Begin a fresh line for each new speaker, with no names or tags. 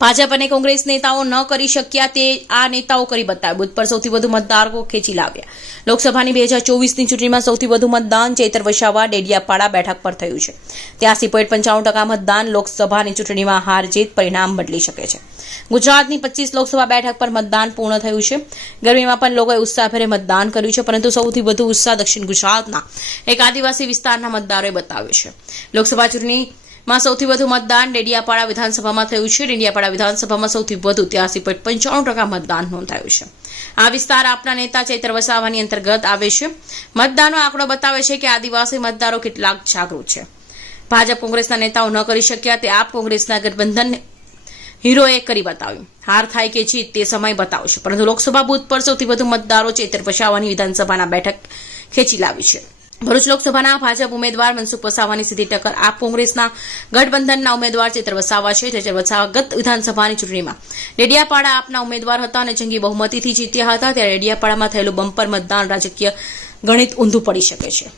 ભાજપ અને કોંગ્રેસ નેતાઓ ન કરી શક્યા તે આ નેતાઓ કરી બતાવ્યું. બુથ પર સૌથી વધુ મતદારો ખેંચી લાવ્યા. લોકસભાની બે હજાર ચોવીસની ચૂંટણીમાં સૌથી વધુ મતદાન ચેતર વસાવા ડેડિયાપાડા બેઠક પર થયું છે. ત્યાંસી પોઈન્ટ પંચાણું ટકા મતદાન લોકસભાની ચૂંટણીમાં હાર જીત પરિણામ બદલી શકે છે. ગુજરાતની પચીસ લોકસભા બેઠક પર મતદાન પૂર્ણ થયું છે. ગરમીમાં પણ લોકોએ ઉત્સાહભેરે મતદાન કર્યું છે, પરંતુ સૌથી વધુ ઉત્સાહ દક્ષિણ ગુજરાતના એક આદિવાસી વિસ્તારના મતદારોએ બતાવ્યો છે. લોકસભા ચૂંટણીમાં સૌથી વધુ મતદાન ડેડિયાપાડા વિધાનસભામાં થયું છે. ડેડિયાપાડા વિધાનસભામાં સૌથી વધુ ત્યાસી પોઈન્ટ પંચાણું ટકા મતદાન નોંધાયું છે. આ વિસ્તાર આપના નેતા ચૈત્ર વસાવાની અંતર્ગત આવે છે. મતદાનનો આંકડો બતાવે છે કે આદિવાસી મતદારો કેટલાક જાગૃત છે. ભાજપ કોંગ્રેસના નેતાઓ ન કરી શક્યા તે આપ કોંગ્રેસના ગઠબંધન હીરોએ કરી બતાવ્યું. હાર થાય કે જીત તે સમય બતાવશે. પરંતુ લોકસભા બૂથ પર સૌથી વધુ મતદારો ચેતર વસાવાની વિધાનસભાના બેઠક ખેંચી લાવી છે. ભરૂચ લોકસભાના ભાજપ ઉમેદવાર મનસુખ વસાવાની સીધી ટક્કર. આપ કોંગ્રેસના ગઠબંધનના ઉમેદવાર ચેતર વસાવા છે. ચેતર વસાવા ગત વિધાનસભાની ચૂંટણીમાં. ડેડિયાપાડા આપના ઉમેદવાર હતા અને જંગી બહુમતીથી જીત્યા હતા. ત્યારે ડેડિયાપાડામાં થયેલું બમ્પર મતદાન રાજકીય ગણિત ઊંધું પડી શકે છે.